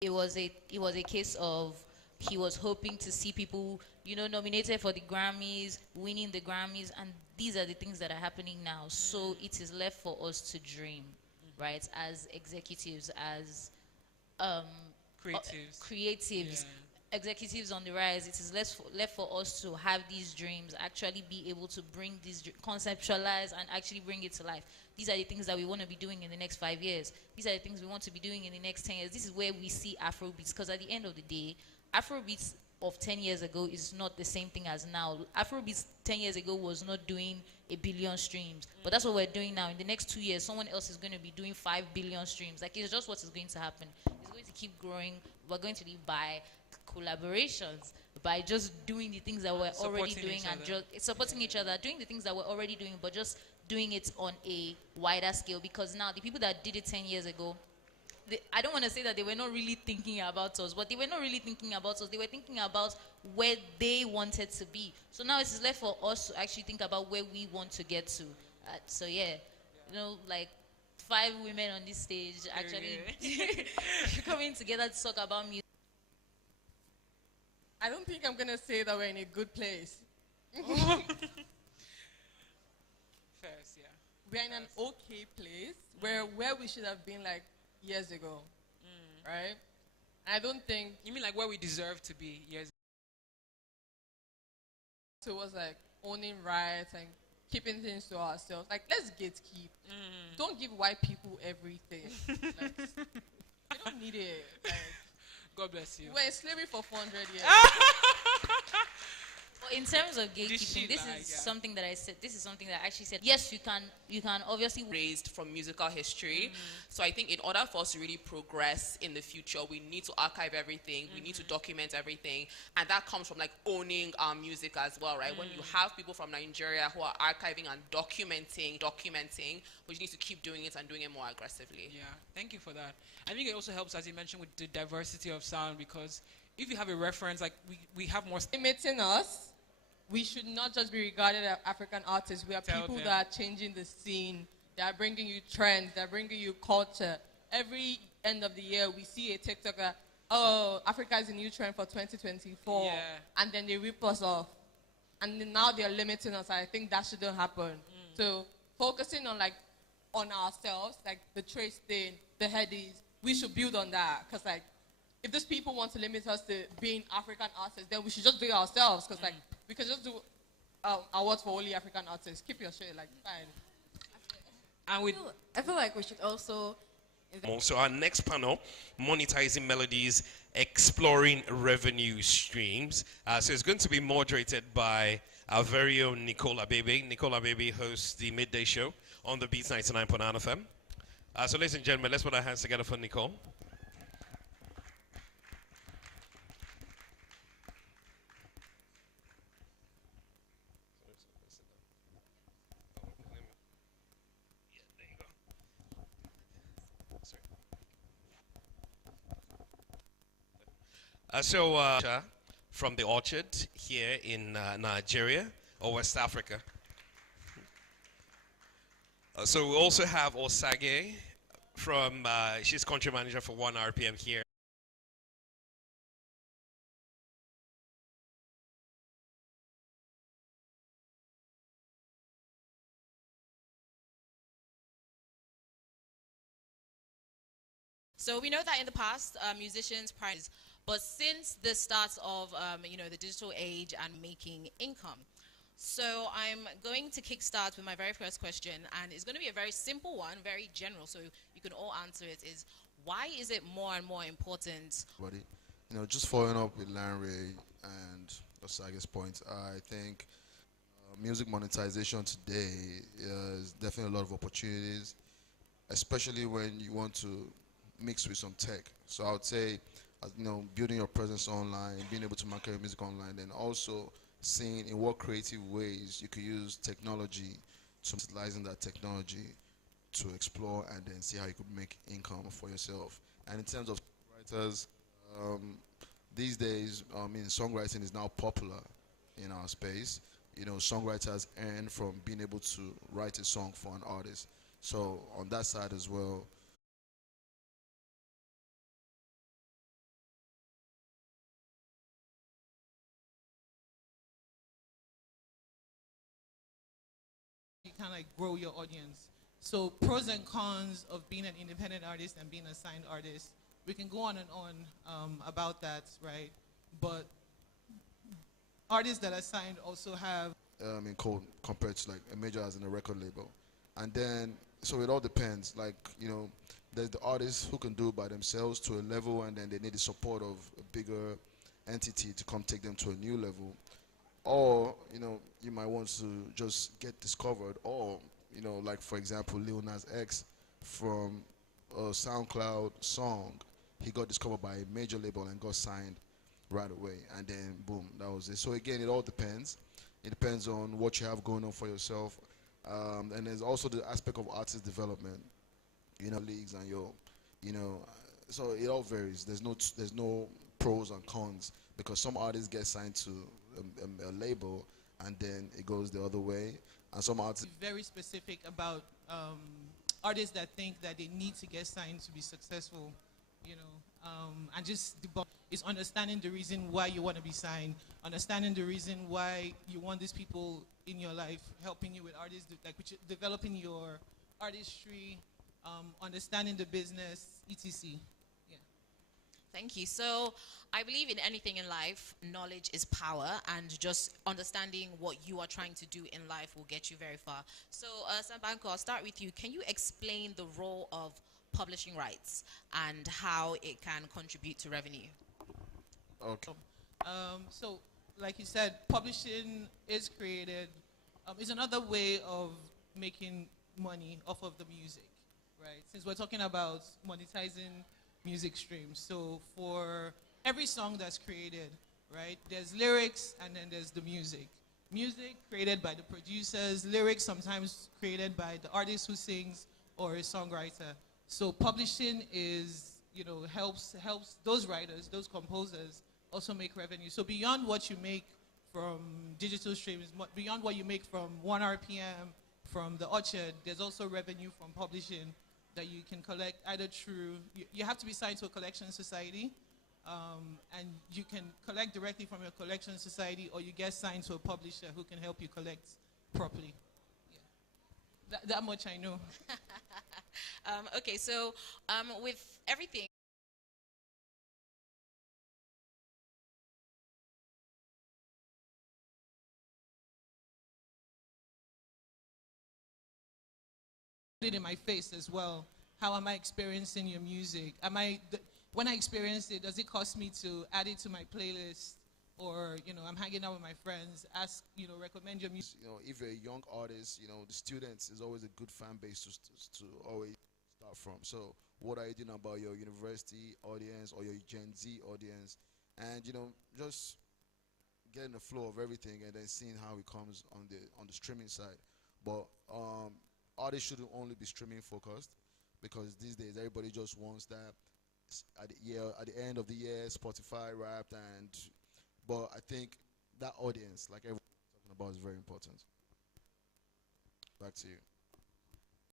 it was a case of he was hoping to see people, nominated for the Grammys, winning the Grammys, and these are the things that are happening now. So it is left for us to dream, right? As executives, as um, Creatives. creatives, Yeah. executives on the rise. It is left for us to have these dreams, actually be able to bring these conceptualize and actually bring it to life. These are the things that we want to be doing in the next 5 years. These are the things we want to be doing in the next 10 years. This is where we see Afrobeats, because at the end of the day, Afrobeats of 10 years ago is not the same thing as now. Afrobeats 10 years ago was not doing a billion streams, but that's what we're doing now. In the next 2 years, someone else is going to be doing 5 billion streams. Like, it's just what is going to happen. It's going to keep growing. We're going to live by collaborations, by just doing the things that we're already Supporting doing, each and other. just supporting each other, doing the things that we're already doing, but just doing it on a wider scale. Because now the people that did it 10 years ago, I don't want to say that they were not really thinking about us, but they were not really thinking about us. They were thinking about where they wanted to be. So now it's left for us to actually think about where we want to get to. So yeah, like 5 women on this stage actually coming together to talk about music. I don't think I'm gonna say that we're in a good place. First, yeah. We're in an okay place where we should have been like years ago, right? I don't think You mean like where we deserve to be? Yes. it was like owning rights and keeping things to ourselves. Like, let's gatekeep. Don't give white people everything. Like, you don't need it. Like, God bless you. we're in slavery for 400 years. But in terms of she gatekeeping, this lie, is yeah. something that I said. This is something that I actually said. Yes, you can obviously raised from musical history. So I think in order for us to really progress in the future, we need to archive everything, we need to document everything, and that comes from like owning our music as well, right? When you have people from Nigeria who are archiving and documenting, but you need to keep doing it and doing it more aggressively. Yeah, thank you for that. I think it also helps, as you mentioned, with the diversity of sound, because if you have a reference, like we have more. Limiting us, we should not just be regarded as African artists. We are Tell people them. that are changing the scene. They are bringing you trends. They're bringing you culture. Every end of the year, we see a TikToker, oh, Africa is a new trend for 2024. Yeah. And then they rip us off. And then now they're limiting us. I think that shouldn't happen. So focusing on ourselves, like the trace thing, the headies, we should build on that. Because like, if these people want to limit us to being African artists, then we should just do it ourselves. Because like, we can just do awards for only African artists. Keep your shit, like, fine. And with I feel like we should also So our next panel, monetizing melodies, exploring revenue streams. So it's going to be moderated by our very own Nicola Baby. Nicola Baby hosts the midday show on the Beats 99.9 FM. So ladies and gentlemen, let's put our hands together for Nicole. From the Orchard here in Nigeria or West Africa. So we also have Osage from, she's country manager for 1RPM here. So we know that in the past, musicians prize, but since the start of the digital age and making income. So I'm going to kickstart with my very first question, and it's going to be a very simple one, very general, so you can all answer it. Is why is it more and more important? Buddy, just following up with Lanre and Osage's point, I think music monetization today is definitely a lot of opportunities, especially when you want to mix with some tech. So I would say, building your presence online, being able to market your music online, and also seeing in what creative ways you could use technology to utilizing that technology to explore and then see how you could make income for yourself. And in terms of writers, these days, songwriting is now popular in our space. Songwriters earn from being able to write a song for an artist. So on that side as well, kind of like grow your audience. So pros and cons of being an independent artist and being a signed artist. We can go on and on about that, right? But artists that are signed also have In code compared to like a major as in a record label. And then, so it all depends. Like, there's the artists who can do it by themselves to a level, and then they need the support of a bigger entity to come take them to a new level. Or, you might want to just get discovered. Or, like for example, Lil Nas X from a SoundCloud song, he got discovered by a major label and got signed right away. And then, boom, that was it. So again, it all depends. It depends on what you have going on for yourself. And there's also the aspect of artist development, leagues and so it all varies. There's no pros and cons because some artists get signed to a label and then it goes the other way. And some artists very specific about artists that think that they need to get signed to be successful, and just debunk is understanding the reason why you want to be signed, understanding the reason why you want these people in your life, helping you with artists, like developing your artistry, understanding the business, etc. Yeah. Thank you. So I believe in anything in life, knowledge is power, and just understanding what you are trying to do in life will get you very far. So, Sambanko, I'll start with you. Can you explain the role of publishing rights and how it can contribute to revenue? Okay. So, like you said, publishing is created. Is another way of making money off of the music, right? Since we're talking about monetizing music streams. So for every song that's created, right, there's lyrics and then there's the music. Music created by the producers, lyrics sometimes created by the artist who sings or a songwriter. So publishing is, helps those writers, those composers also make revenue. So beyond what you make from digital streams, beyond what you make from 1 RPM, from the Orchard, there's also revenue from publishing that you can collect either through, you have to be signed to a collection society, and you can collect directly from your collection society, or you get signed to a publisher who can help you collect properly. Yeah. That much I know. Okay, so with everything, it in my face as well. How am I experiencing your music? When I experience it, does it cost me to add it to my playlist? Or, I'm hanging out with my friends, recommend your music. If you're a young artist, the students is always a good fan base to always start from. So what are you doing about your university audience or your Gen Z audience? And, just getting the flow of everything and then seeing how it comes on the streaming side. But artists shouldn't only be streaming focused, because these days everybody just wants that at the end of the year Spotify Wrapped, but I think that audience, like everyone's talking about, is very important. Back to you.